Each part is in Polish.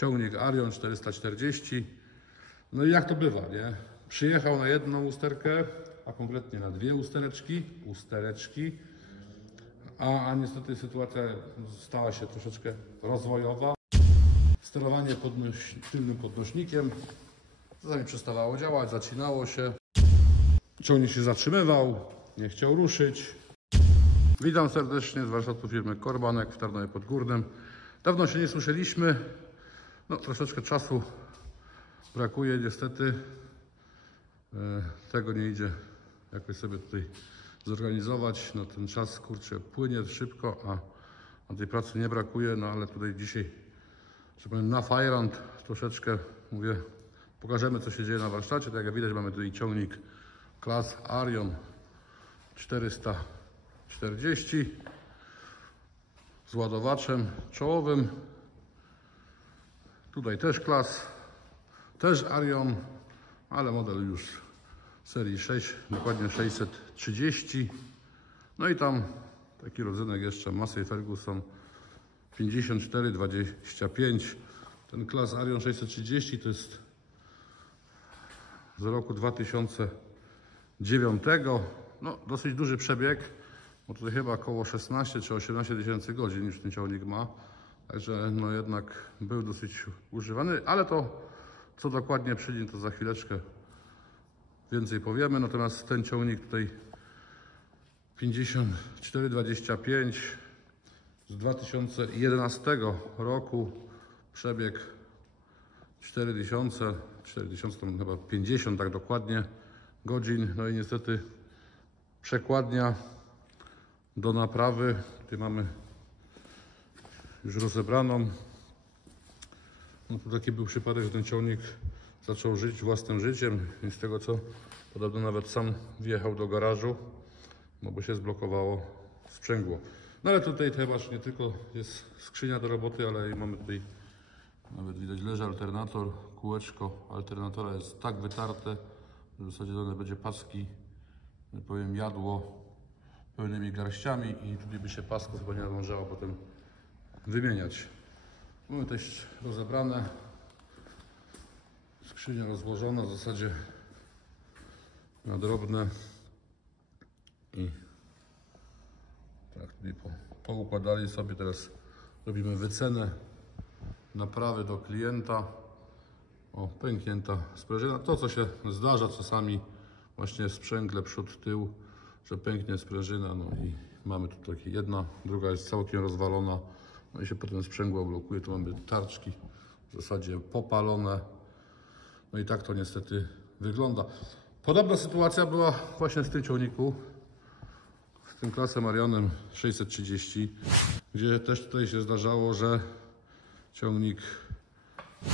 ciągnik Arion 440. No i jak to bywa, nie? Przyjechał na jedną usterkę, a kompletnie na dwie ustereczki, a niestety sytuacja stała się troszeczkę rozwojowa. Sterowanie tylnym podnośnikiem czasami przestawało działać, zacinało się. Ciągnik się zatrzymywał, nie chciał ruszyć. Witam serdecznie z warsztatu firmy Korbanek w Tarnowie Podgórnym. Dawno się nie słyszeliśmy. No, troszeczkę czasu brakuje niestety. Tego nie idzie jakoś sobie tutaj zorganizować. No, ten czas, kurczę, płynie szybko, a tej pracy nie brakuje. No ale tutaj dzisiaj, że powiem, na fajrant troszeczkę, mówię, pokażemy, co się dzieje na warsztacie. Tak jak widać, mamy tutaj ciągnik klas Arion 440 z ładowaczem czołowym. Tutaj też klas, też Arion, ale model już serii 6, dokładnie 630. No i tam taki rodzynek jeszcze Massey Ferguson 5425. Ten klas Arion 630 to jest z roku 2009. No, dosyć duży przebieg, bo tutaj chyba około 16 czy 18 tysięcy godzin już ten ciągnik ma. Także no jednak był dosyć używany, ale to co dokładnie przyjdzie, to za chwileczkę więcej powiemy. Natomiast ten ciągnik tutaj 5425 z 2011 roku, przebieg 4000 tam chyba 50 tak dokładnie godzin. No i niestety przekładnia do naprawy. Tutaj mamy już rozebraną. No tu taki był przypadek, że ten ciągnik zaczął żyć własnym życiem i z tego co podobno nawet sam wjechał do garażu, no bo się zblokowało sprzęgło. No ale tutaj też nie tylko jest skrzynia do roboty, ale i mamy tutaj, nawet widać, leży alternator, kółeczko alternatora jest tak wytarte, że w zasadzie to będzie paski, powiem, jadło pełnymi garściami i tutaj by się pasku chyba nie należało potem wymieniać. Mamy też rozebrane, skrzynia rozłożona w zasadzie na drobne i tak tutaj poukładali sobie. Teraz robimy wycenę naprawy do klienta. O, pęknięta sprężyna, to co się zdarza czasami właśnie sprzęgle przód, tył, że pęknie sprężyna, no i mamy tu takie jedna, druga jest całkiem rozwalona, no i się potem sprzęgło blokuje. Tu mamy tarczki w zasadzie popalone, no i tak to niestety wygląda. Podobna sytuacja była właśnie w tym ciągniku, z tym klasem Arionem 630, gdzie też tutaj się zdarzało, że ciągnik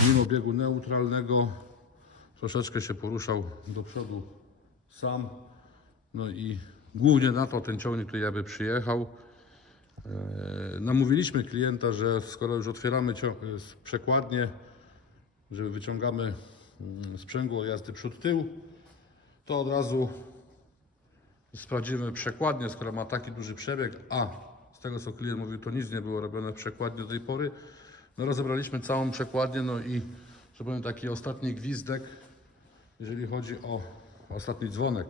mimo biegu neutralnego troszeczkę się poruszał do przodu sam. No i głównie na to ten ciągnik tutaj aby przyjechał. Namówiliśmy klienta, że skoro już otwieramy przekładnię, że wyciągamy sprzęgło jazdy przód-tył, to od razu sprawdzimy przekładnię, skoro ma taki duży przebieg, a z tego co klient mówił, to nic nie było robione w przekładni do tej pory. No rozebraliśmy całą przekładnię, no i że powiem, taki ostatni gwizdek, jeżeli chodzi o ostatni dzwonek,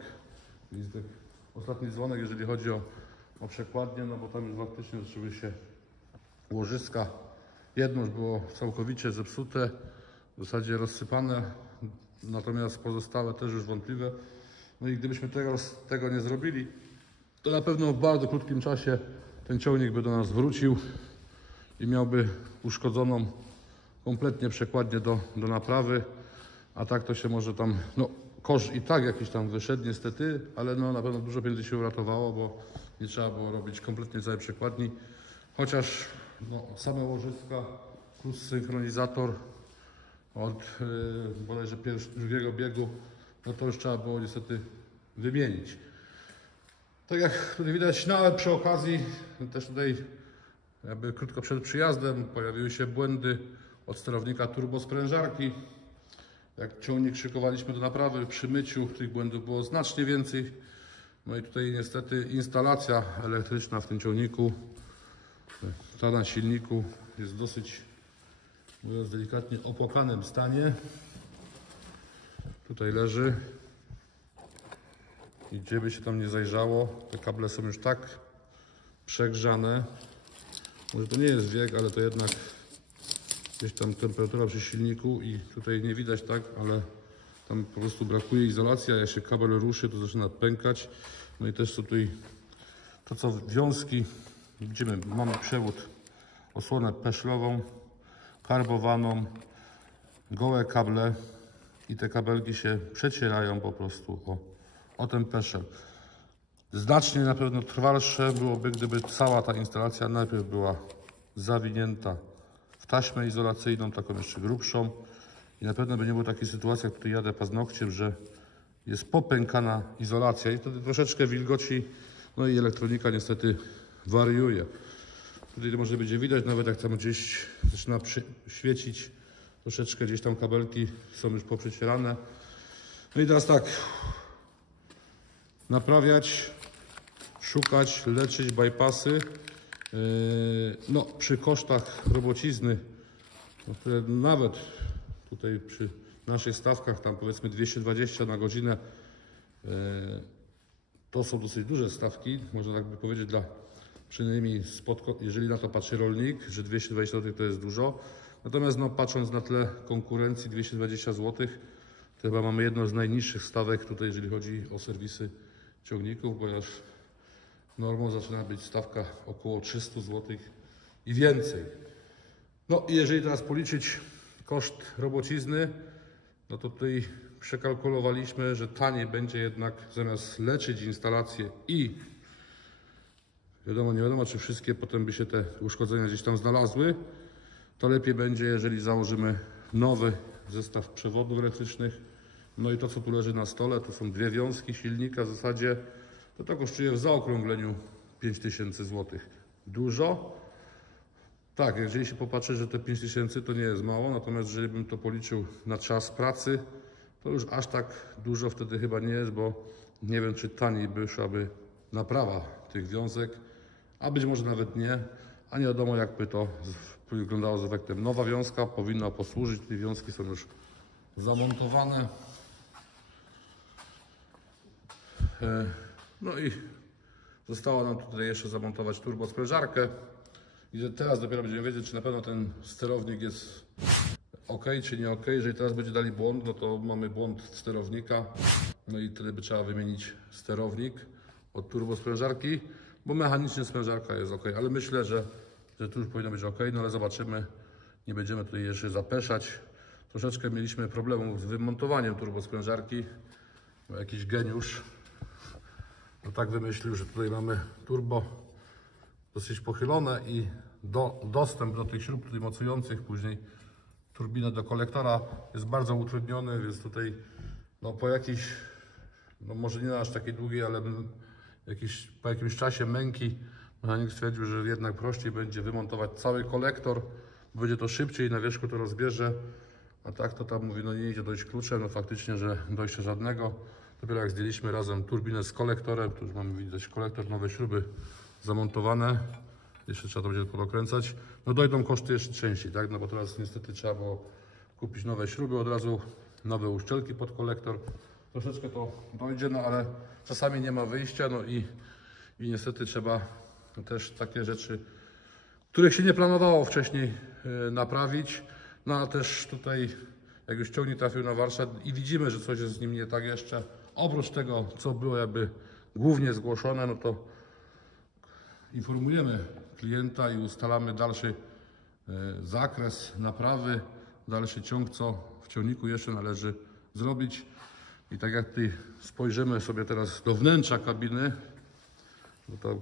ostatni dzwonek, jeżeli chodzi o przekładnię, no bo tam już faktycznie zaczęły się łożyska. Jedno już było całkowicie zepsute, w zasadzie rozsypane, natomiast pozostałe też już wątpliwe. No i gdybyśmy tego nie zrobili, to na pewno w bardzo krótkim czasie ten ciągnik by do nas wrócił i miałby uszkodzoną kompletnie przekładnię do naprawy, a tak to się może tam, no koszt i tak jakiś tam wyszedł niestety, ale no na pewno dużo pieniędzy się uratowało, bo nie trzeba było robić kompletnie całej przekładni, chociaż no, same łożyska plus synchronizator od bodajże drugiego biegu, no to już trzeba było niestety wymienić. Tak jak tutaj widać, nawet przy okazji też tutaj jakby krótko przed przyjazdem pojawiły się błędy od sterownika turbosprężarki. Jak ciągnik szykowaliśmy do naprawy, przy myciu tych błędów było znacznie więcej. No i tutaj niestety instalacja elektryczna w tym ciągniku, ta na silniku jest dosyć mówiąc delikatnie, opłakanym stanie. Tutaj leży. I gdzie by się tam nie zajrzało, te kable są już tak przegrzane. Może to nie jest wiek, ale to jednak gdzieś tam temperatura przy silniku i tutaj nie widać, tak, ale tam po prostu brakuje izolacji, a jak się kabel ruszy, to zaczyna pękać. No i też tutaj to co wiązki, widzimy, mamy przewód, osłonę peszlową, karbowaną, gołe kable i te kabelki się przecierają po prostu o ten peszel. Znacznie na pewno trwalsze byłoby, gdyby cała ta instalacja najpierw była zawinięta w taśmę izolacyjną, taką jeszcze grubszą i na pewno by nie było takiej sytuacji, jak tutaj jadę paznokciem, że jest popękana izolacja i wtedy troszeczkę wilgoci, no i elektronika niestety wariuje. Tutaj może będzie widać, nawet jak tam gdzieś zaczyna świecić, troszeczkę gdzieś tam kabelki są już poprzecierane. No i teraz tak, naprawiać, szukać, leczyć bypassy, no przy kosztach robocizny, które nawet tutaj przy naszych stawkach, tam powiedzmy 220 na godzinę, to są dosyć duże stawki, można tak by powiedzieć, dla przynajmniej jeżeli na to patrzy rolnik, że 220 zł to jest dużo. Natomiast no, patrząc na tle konkurencji 220 zł, to chyba mamy jedną z najniższych stawek tutaj, jeżeli chodzi o serwisy ciągników, ponieważ normą zaczyna być stawka około 300 zł i więcej. No i jeżeli teraz policzyć koszt robocizny, no to tutaj przekalkulowaliśmy, że taniej będzie jednak zamiast leczyć instalację i nie wiadomo czy wszystkie potem by się te uszkodzenia gdzieś tam znalazły, to lepiej będzie, jeżeli założymy nowy zestaw przewodów elektrycznych. No i to co tu leży na stole, to są dwie wiązki silnika w zasadzie, to kosztuje w zaokrągleniu 5000 zł. Dużo? Tak, jeżeli się popatrzy, że te 5000 to nie jest mało, natomiast jeżeli bym to policzył na czas pracy, to już aż tak dużo wtedy chyba nie jest, bo nie wiem, czy taniej by szłaby naprawa tych wiązek, a być może nawet nie, a nie wiadomo, jakby to wyglądało z efektem. Nowa wiązka powinna posłużyć, te wiązki są już zamontowane. No i zostało nam tutaj jeszcze zamontować turbosprężarkę. I teraz dopiero będziemy wiedzieć, czy na pewno ten sterownik jest ok, czy nie ok. Jeżeli teraz będzie dali błąd, no to mamy błąd sterownika. No i wtedy by trzeba wymienić sterownik od turbosprężarki, bo mechanicznie sprężarka jest ok. Ale myślę, że tu już powinno być ok, no ale zobaczymy. Nie będziemy tutaj jeszcze zapeszać. Troszeczkę mieliśmy problemów z wymontowaniem turbosprężarki. Bo jakiś geniusz no tak wymyślił, że tutaj mamy turbo dosyć pochylone i dostęp do tych śrub tutaj mocujących później turbinę do kolektora jest bardzo utrudniony, więc tutaj no po jakiejś, no może nie aż takiej długiej, ale po jakimś czasie męki mechanik stwierdził, że jednak prościej będzie wymontować cały kolektor, bo będzie to szybciej, na wierzchu to rozbierze, a tak to tam mówi, no nie idzie dojść kluczem, no faktycznie, że dojścia żadnego. Dopiero jak zdjęliśmy razem turbinę z kolektorem, to już mamy widać kolektor, nowe śruby zamontowane, jeszcze trzeba to będzie podokręcać, no dojdą koszty jeszcze częściej, tak, no bo teraz niestety trzeba było kupić nowe śruby, od razu nowe uszczelki pod kolektor, troszeczkę to dojdzie, no ale czasami nie ma wyjścia, no i niestety trzeba też takie rzeczy, których się nie planowało wcześniej naprawić, no a też tutaj jak już ciągnik trafił na warsztat i widzimy, że coś jest z nim nie tak jeszcze, oprócz tego co było jakby głównie zgłoszone, no to informujemy klienta i ustalamy dalszy zakres naprawy, dalszy ciąg, co w ciągniku jeszcze należy zrobić. I tak jak tutaj spojrzymy sobie teraz do wnętrza kabiny, no to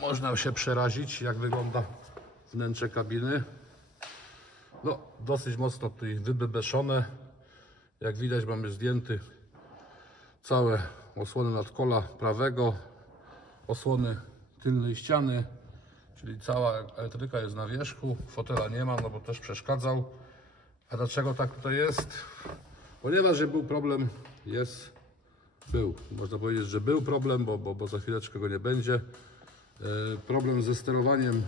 można się przerazić, jak wygląda wnętrze kabiny. No, dosyć mocno tutaj wybebeszone. Jak widać, mamy zdjęty całe osłony nadkola prawego, osłony tylnej ściany, czyli cała elektryka jest na wierzchu, fotela nie ma, no bo też przeszkadzał. A dlaczego tak tutaj jest? Ponieważ że był problem, był. Można powiedzieć, że był problem, bo za chwileczkę go nie będzie. Problem ze sterowaniem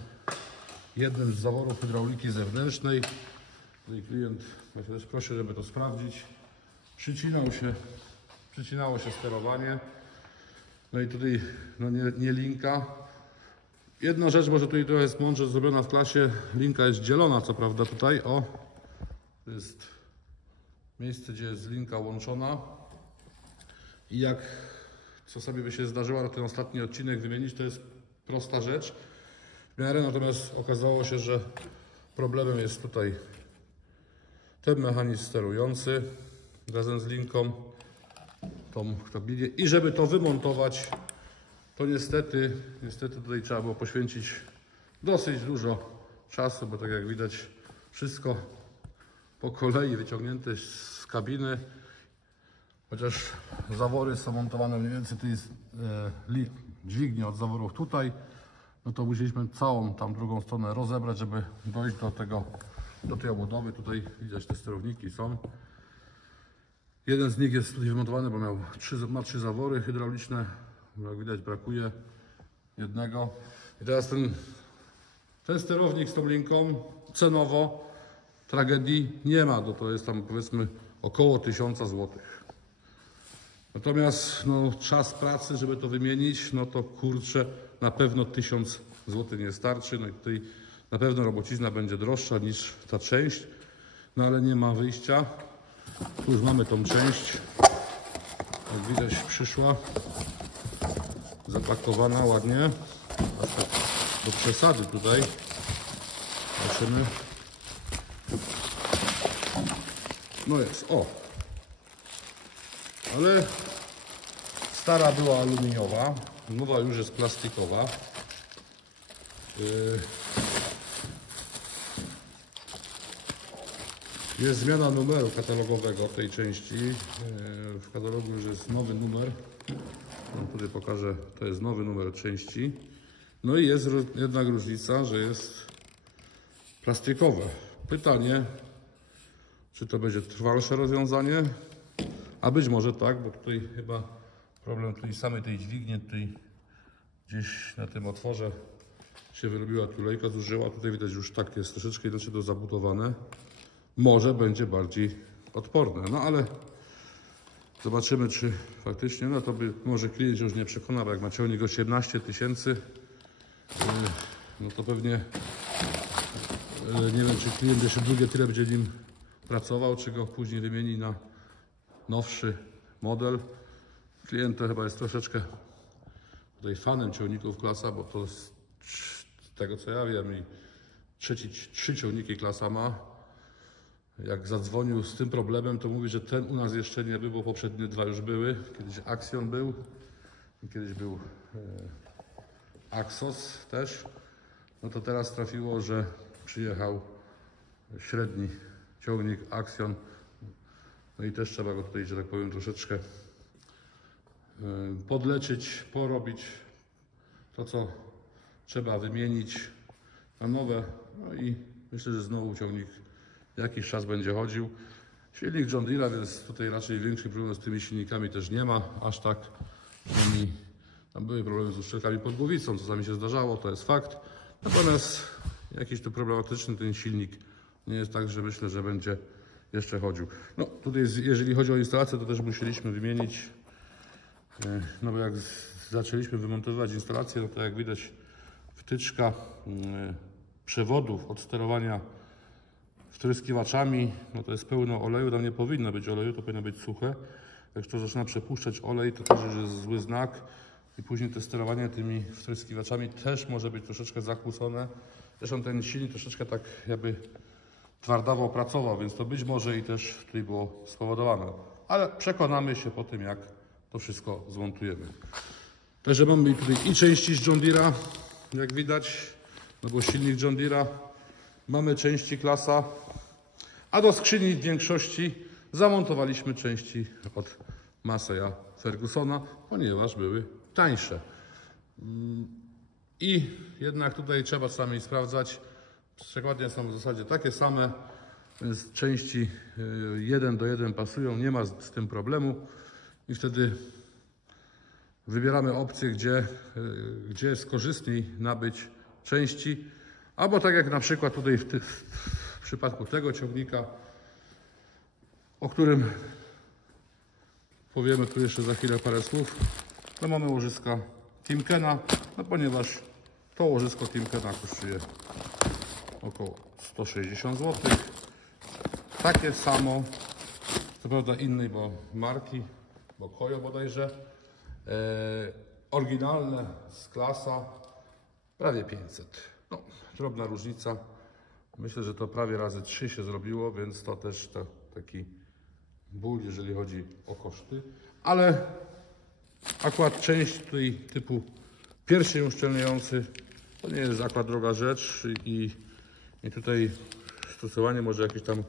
jednym z zaworów hydrauliki zewnętrznej. Tutaj klient też prosi, żeby to sprawdzić. Przycinało się sterowanie. No i tutaj no nie linka. Jedna rzecz, może tutaj trochę jest mądrze zrobiona w klasie. Linka jest dzielona, co prawda tutaj. O, to jest miejsce, gdzie jest linka łączona. I jak czasami by się zdarzyło, ten ostatni odcinek wymienić, to jest prosta rzecz. W miarę natomiast okazało się, że problemem jest tutaj ten mechanizm sterujący razem z linką, tą kabinę. I żeby to wymontować, to niestety tutaj trzeba było poświęcić dosyć dużo czasu, bo tak jak widać wszystko po kolei wyciągnięte z kabiny. Chociaż zawory są montowane mniej więcej, to jest dźwignia od zaworów tutaj, no to musieliśmy całą tam drugą stronę rozebrać, żeby dojść do tej obudowy. Tutaj widać, te sterowniki są. Jeden z nich jest tutaj wymontowany, bo ma 3 zawory hydrauliczne. Jak widać, brakuje jednego. I teraz ten sterownik z tą linką cenowo tragedii nie ma, to jest tam powiedzmy około 1000 zł. Natomiast no, czas pracy, żeby to wymienić, no to kurczę, na pewno 1000 zł nie starczy. No i tutaj na pewno robocizna będzie droższa niż ta część, no ale nie ma wyjścia. Tu już mamy tą część, jak widać przyszła, zapakowana ładnie, aż tak do przesady tutaj. Zobaczymy. No jest, o! Ale stara była aluminiowa, nowa już jest plastikowa. Jest zmiana numeru katalogowego tej części. W katalogu już jest nowy numer. Tutaj pokażę, to jest nowy numer części. No i jest jednak różnica, że jest plastikowe. Pytanie, czy to będzie trwalsze rozwiązanie? A być może tak, bo tutaj chyba problem tutaj samej tej dźwigni, tutaj gdzieś na tym otworze się wyrobiła tulejka, zużyła. Tutaj widać już tak jest troszeczkę inaczej to zabudowane. Może będzie bardziej odporne, no ale zobaczymy, czy faktycznie, no to by może klient się już nie przekona, bo jak ma ciągnik 18 000, no to pewnie nie wiem, czy klient jeszcze długie tyle będzie nim pracował, czy go później wymieni na nowszy model. Klient to chyba jest troszeczkę tutaj fanem ciągników klasa, bo to z tego co ja wiem i 3 ciągniki klasa ma. Jak zadzwonił z tym problemem, to mówi, że ten u nas jeszcze nie był, bo poprzednie 2 już były. Kiedyś Axion był i kiedyś był Axos też. No to teraz trafiło, że przyjechał średni ciągnik Axion. No i też trzeba go tutaj, że tak powiem, troszeczkę podleczyć, porobić to, co trzeba wymienić na nowe. No i myślę, że znowu ciągnik jakiś czas będzie chodził. Silnik John Deere'a, więc tutaj raczej większych problemów z tymi silnikami też nie ma. Aż tak. Tam były problemy z uszczelkami pod głowicą, czasami się zdarzało, to jest fakt. Natomiast jakiś tu problematyczny ten silnik nie jest tak, że myślę, że będzie jeszcze chodził. No tutaj jeżeli chodzi o instalację, to też musieliśmy wymienić, no bo jak zaczęliśmy wymontowywać instalację, no to jak widać wtyczka przewodów od sterowania wtryskiwaczami, no to jest pełno oleju, tam nie powinno być oleju, to powinno być suche. Jak to zaczyna przepuszczać olej, to też już jest zły znak i później to sterowanie tymi wtryskiwaczami też może być troszeczkę zakłócone. Zresztą ten silnik troszeczkę tak jakby twardawo pracował, więc to być może i też tutaj było spowodowane. Ale przekonamy się po tym, jak to wszystko zmontujemy. Także mamy tutaj i części z John Deere'a, jak widać, no bo silnik John Deere'a, mamy części klasa, a do skrzyni w większości zamontowaliśmy części od Masseya Fergusona, ponieważ były tańsze. I jednak tutaj trzeba czasami sprawdzać. Przekładnie są w zasadzie takie same, więc części 1 do 1 pasują, nie ma z tym problemu. I wtedy wybieramy opcję, gdzie jest korzystniej nabyć części, Albo tak jak na przykład tutaj w przypadku tego ciągnika, o którym powiemy tu jeszcze za chwilę parę słów, to mamy łożyska Timkena, no ponieważ to łożysko Timkena kosztuje około 160 zł. Takie samo, co prawda innej bo marki, bo Kojo bodajże, oryginalne z Klasa prawie 500. No, drobna różnica. Myślę, że to prawie razy 3 się zrobiło, więc to też taki ból, jeżeli chodzi o koszty. Ale akurat część tutaj typu pierścień uszczelniający to nie jest akurat droga rzecz i tutaj stosowanie może jakiejś tam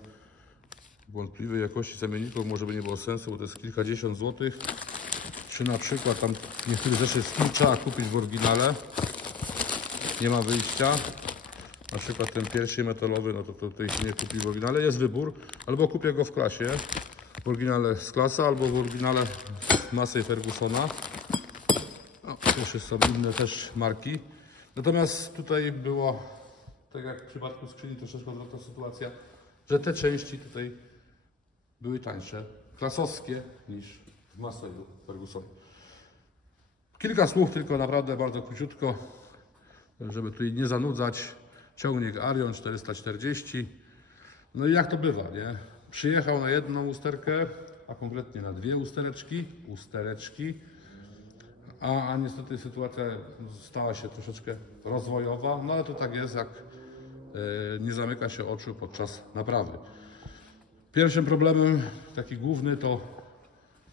wątpliwej jakości zamienników może by nie było sensu, bo to jest kilkadziesiąt złotych. Czy na przykład tam niektórych rzeczy trzeba kupić w oryginale, nie ma wyjścia. Na przykład ten pierścień metalowy, no to tutaj się nie kupi w oryginale, jest wybór, albo kupię go w Klasie, w oryginale z Klasa, albo w oryginale Massey Fergusona. No, jeszcze są inne też marki. Natomiast tutaj było, tak jak w przypadku skrzyni, troszeczkę odwrotna sytuacja, że te części tutaj były tańsze, klasowskie, niż w Masseyu Fergusonie. Kilka słów tylko, naprawdę bardzo króciutko, żeby tutaj nie zanudzać. Ciągnik Arion 440. No i jak to bywa, nie? Przyjechał na jedną usterkę, a konkretnie na dwie ustereczki, a niestety sytuacja stała się troszeczkę rozwojowa, no ale to tak jest, jak nie zamyka się oczu podczas naprawy. Pierwszym problemem, taki główny, to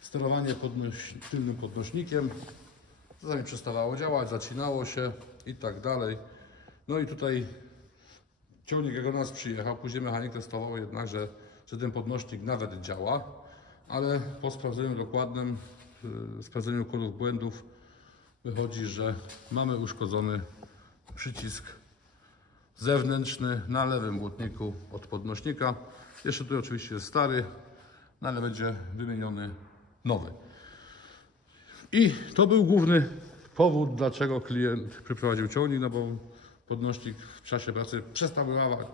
sterowanie tylnym podnośnikiem. Czasami przestawało działać, zacinało się i tak dalej. No i tutaj ciągnik jak do nas przyjechał, później mechanik testował jednak, że ten podnośnik nawet działa, ale po sprawdzeniu dokładnym, sprawdzeniu kodów błędów wychodzi, że mamy uszkodzony przycisk zewnętrzny na lewym błotniku od podnośnika. Jeszcze tu oczywiście jest stary, no ale będzie wymieniony nowy. I to był główny powód, dlaczego klient przyprowadził ciągnik, no bo podnośnik w czasie pracy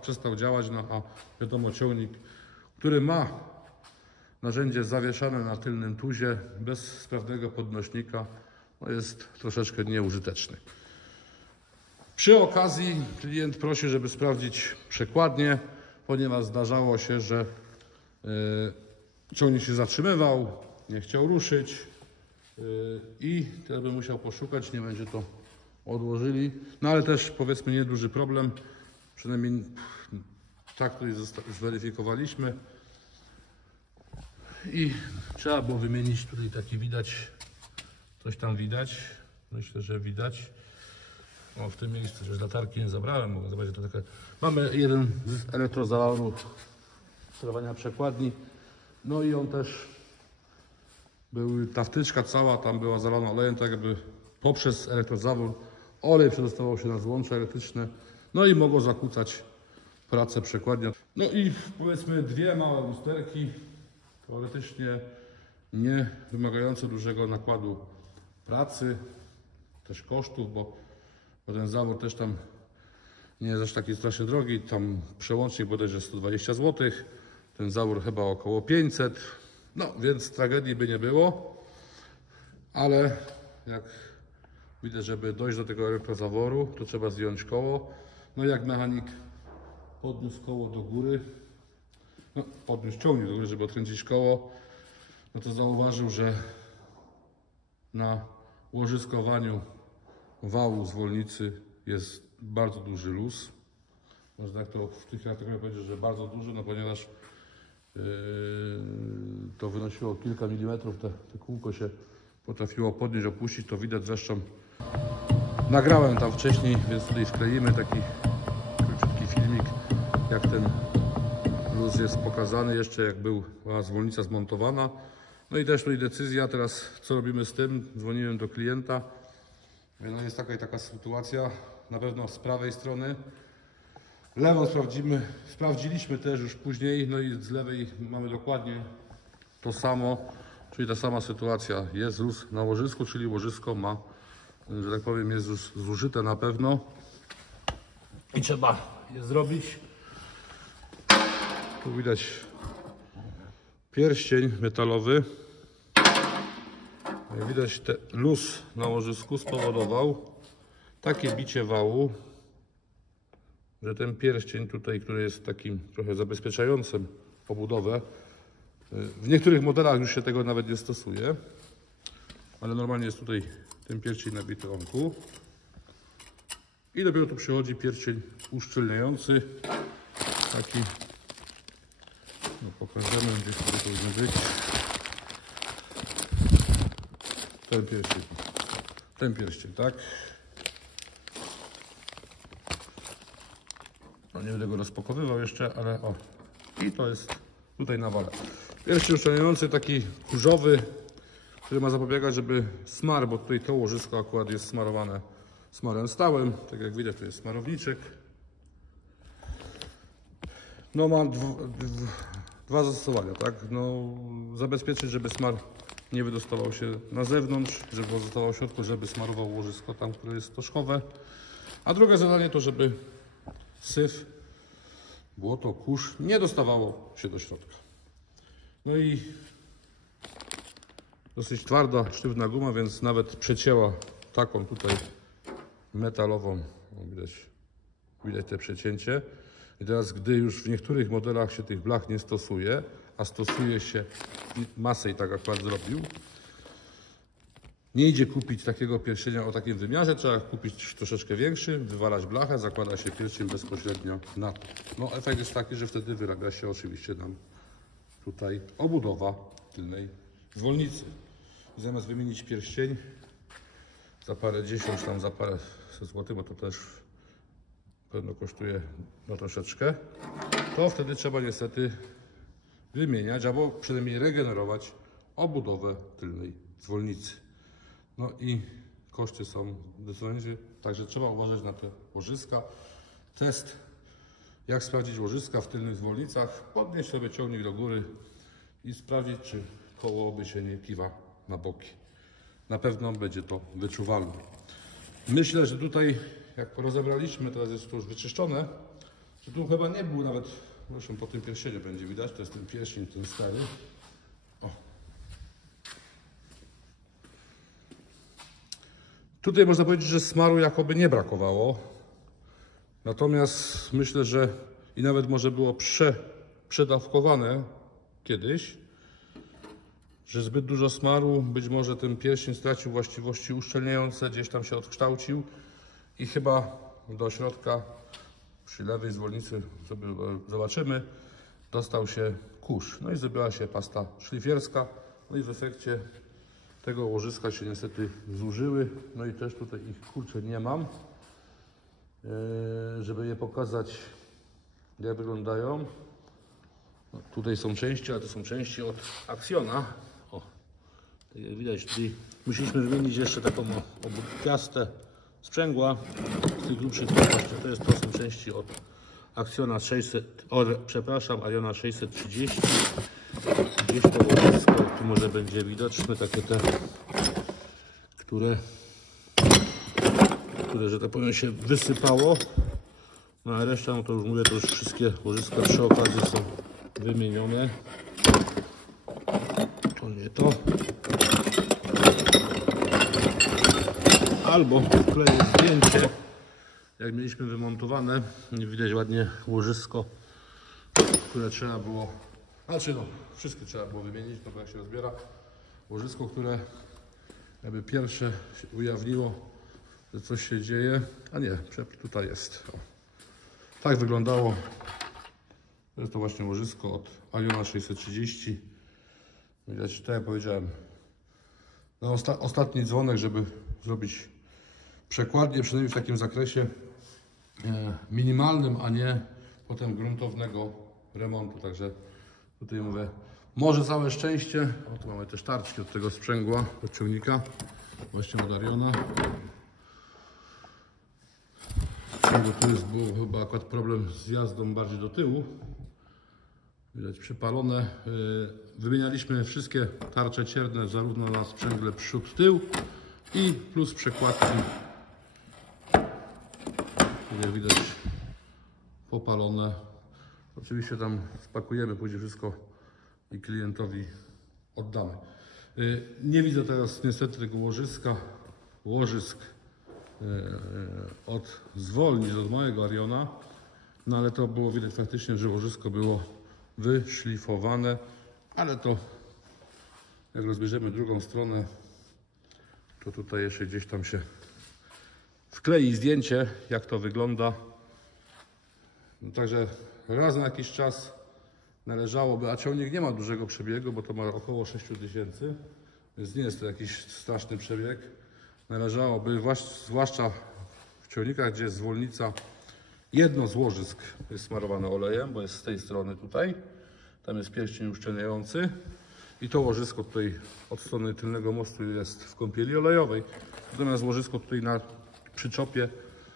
przestał działać, no a wiadomo, ciągnik, który ma narzędzie zawieszane na tylnym tuzie, bez sprawnego podnośnika, no jest troszeczkę nieużyteczny. Przy okazji klient prosi, żeby sprawdzić przekładnię, ponieważ zdarzało się, że ciągnik się zatrzymywał, nie chciał ruszyć i teraz bym musiał poszukać, nie będzie to odłożyli. No ale też powiedzmy nieduży problem, przynajmniej tak tutaj zweryfikowaliśmy i trzeba było wymienić, tutaj taki widać, coś tam widać, myślę, że widać. O, w tym miejscu też latarki nie zabrałem, mogę zobaczyć, to takie... Mamy jeden z elektrozawodów sterowania przekładni, no i on też był, ta wtyczka cała tam była zalana olejem, tak jakby poprzez elektrozawór olej przedostawał się na złącze elektryczne, no i mogło zakłócać pracę przekładnia. No i powiedzmy dwie małe lusterki, teoretycznie nie wymagające dużego nakładu pracy, też kosztów, bo ten zawór też tam nie jest aż taki strasznie drogi, tam przełącznik bodajże 120 zł, ten zawór chyba około 500, no więc tragedii by nie było, ale jak widać, żeby dojść do tego elektrozaworu, to trzeba zdjąć koło. No i jak mechanik podniósł koło do góry, no podniósł ciągnik do góry, żeby odkręcić koło, no to zauważył, że na łożyskowaniu wału zwolnicy jest bardzo duży luz. Można tak to w tych kategoriach powiedzieć, że bardzo duży, no ponieważ to wynosiło kilka milimetrów, te kółko się potrafiło podnieść, opuścić, to widać zresztą. Nagrałem tam wcześniej, więc tutaj wkleimy taki króciutki filmik, jak ten luz jest pokazany, jeszcze jak była zwolnica zmontowana. No i też tutaj decyzja, teraz co robimy z tym, dzwoniłem do klienta. No jest taka sytuacja, na pewno z prawej strony. Lewą sprawdziliśmy też już później, no i z lewej mamy dokładnie to samo, czyli ta sama sytuacja. Jest luz na łożysku, czyli łożysko ma, że tak powiem, jest zużyte na pewno. i trzeba je zrobić. Tu widać pierścień metalowy. Jak widać, ten luz na łożysku spowodował takie bicie wału, że ten pierścień tutaj, który jest takim trochę zabezpieczającym obudowę, w niektórych modelach już się tego nawet nie stosuje, ale normalnie jest tutaj ten pierścień nabity onku. I dopiero tu przychodzi pierścień uszczelniający, taki, no pokażemy, gdzie sobie powinien być. Ten pierścień, tak? No nie będę go rozpakowywał jeszcze, ale o. I to jest tutaj na wale. Pierścień uszczelniający, taki kurzowy, który ma zapobiegać, żeby smar, bo tutaj to łożysko akurat jest smarowane smarem stałym. Tak jak widać, to jest smarowniczek. No ma dwa zastosowania, tak? No, zabezpieczyć, żeby smar nie wydostawał się na zewnątrz, żeby pozostawał w środku, żeby smarował łożysko tam, które jest stożkowe. A drugie zadanie to, żeby syf, błoto, kurz nie dostawało się do środka. No i dosyć twarda, sztywna guma, więc nawet przecięła taką tutaj metalową, widać te przecięcie. I teraz, gdy już w niektórych modelach się tych blach nie stosuje, a stosuje się masę i tak akurat zrobił, nie idzie kupić takiego pierścienia o takim wymiarze, trzeba kupić troszeczkę większy, wywalać blachę, zakłada się pierścień bezpośrednio na to. No efekt jest taki, że wtedy wyrabia się oczywiście nam tutaj obudowa tylnej zwolnicy. Zamiast wymienić pierścień za parę dziesiąt, tam za parę złotych, bo to też pewno kosztuje no troszeczkę, to wtedy trzeba niestety wymieniać, albo przynajmniej regenerować obudowę tylnej zwolnicy. No i koszty są zdecydowanie, także trzeba uważać na te łożyska. Test, jak sprawdzić łożyska w tylnych zwolnicach, podnieść sobie ciągnik do góry i sprawdzić, czy koło by się nie kiwa na boki. Na pewno będzie to wyczuwalne. Myślę, że tutaj, jak rozebraliśmy, teraz jest to już wyczyszczone, że tu chyba nie był nawet, zresztą po tym pierścieniu będzie widać, to jest ten pierścień, ten stary. O. Tutaj można powiedzieć, że smaru jakoby nie brakowało. Natomiast myślę, że i nawet może było przedawkowane kiedyś, że zbyt dużo smaru, być może ten pierścień stracił właściwości uszczelniające, gdzieś tam się odkształcił i chyba do środka przy lewej zwolnicy, sobie zobaczymy, dostał się kurz. No i zrobiła się pasta szlifierska, no i w efekcie tego łożyska się niestety zużyły. No i też tutaj ich, kurczę, nie mam, żeby je pokazać, jak wyglądają. No, tutaj są części, ale to są części od Acciona. O, tak jak widać, tutaj musieliśmy wymienić jeszcze taką piastę sprzęgła z tych grubszych. To są części od Acciona 600, Aliona 630. Gdzieś to łożysko, tu może będzie widoczne, takie te, które że tak powiem się wysypało. No a reszta, no to już mówię, to już wszystkie łożyska przy okazji są wymienione. To nie to. Albo wkleję zdjęcie, jak mieliśmy wymontowane, widać ładnie łożysko, które trzeba było, znaczy no, wszystkie trzeba było wymienić, to jak się rozbiera. Łożysko, które jakby pierwsze się ujawniło, że coś się dzieje, a nie, tutaj jest. O. Tak wyglądało. To jest to właśnie łożysko od Aliona 630. Widać, tak jak powiedziałem, no ostatni dzwonek, żeby zrobić przekładnię, przynajmniej w takim zakresie minimalnym, a nie potem gruntownego remontu. Także tutaj mówię, może całe szczęście. O, tu mamy też tarczki od tego sprzęgła, od ciągnika, właśnie od Aliona. Tu jest był chyba akurat problem z jazdą bardziej do tyłu. Widać przypalone. Wymienialiśmy wszystkie tarcze cierne, zarówno na sprzęgle przód, tył i plus przekładki. Jak widać, popalone. Oczywiście tam spakujemy, później wszystko i klientowi oddamy. Nie widzę teraz niestety tego łożysk od zwolnić od małego Ariona, no ale to było widać faktycznie, że łożysko było wyszlifowane, ale to jak rozbierzemy drugą stronę, to tutaj jeszcze gdzieś tam się wklei zdjęcie, jak to wygląda. No, także raz na jakiś czas należałoby, a ciągnik nie ma dużego przebiegu, bo to ma około 6000, więc nie jest to jakiś straszny przebieg. Należałoby, zwłaszcza w ciągnikach, gdzie jest zwolnica, jedno z łożysk jest smarowane olejem, bo jest z tej strony tutaj. Tam jest pierścień uszczelniający i to łożysko tutaj od strony tylnego mostu jest w kąpieli olejowej. Natomiast łożysko tutaj na przyczopie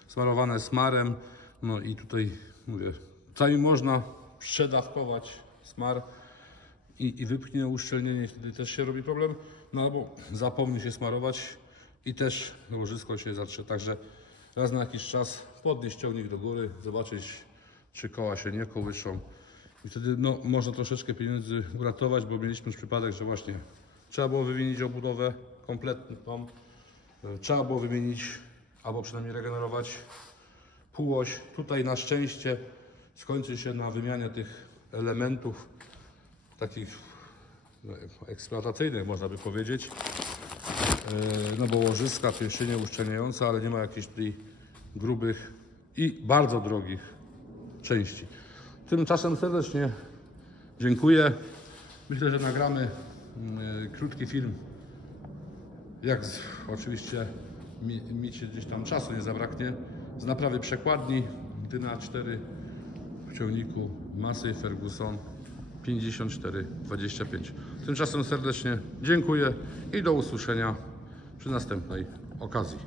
smarowane smarem. No i tutaj mówię, czasami można przedawkować smar i wypchnie uszczelnienie, wtedy też się robi problem. No albo zapomni się smarować i też łożysko się zatrze. Także raz na jakiś czas podnieść ciągnik do góry, zobaczyć, czy koła się nie kołyszą. I wtedy no, można troszeczkę pieniędzy uratować, bo mieliśmy już przypadek, że właśnie trzeba było wymienić obudowę kompletną. Trzeba było wymienić, albo przynajmniej regenerować półoś. Tutaj na szczęście skończy się na wymianie tych elementów takich no, eksploatacyjnych, można by powiedzieć. No bo łożyska, pierścienie uszczelniające, ale nie ma jakichś tutaj grubych i bardzo drogich części. Tymczasem serdecznie dziękuję. Myślę, że nagramy krótki film. Jak oczywiście mi się gdzieś tam czasu nie zabraknie. Z naprawy przekładni Dyna 4 w ciągniku Massey Ferguson 5425. Tymczasem serdecznie dziękuję i do usłyszenia przy następnej okazji.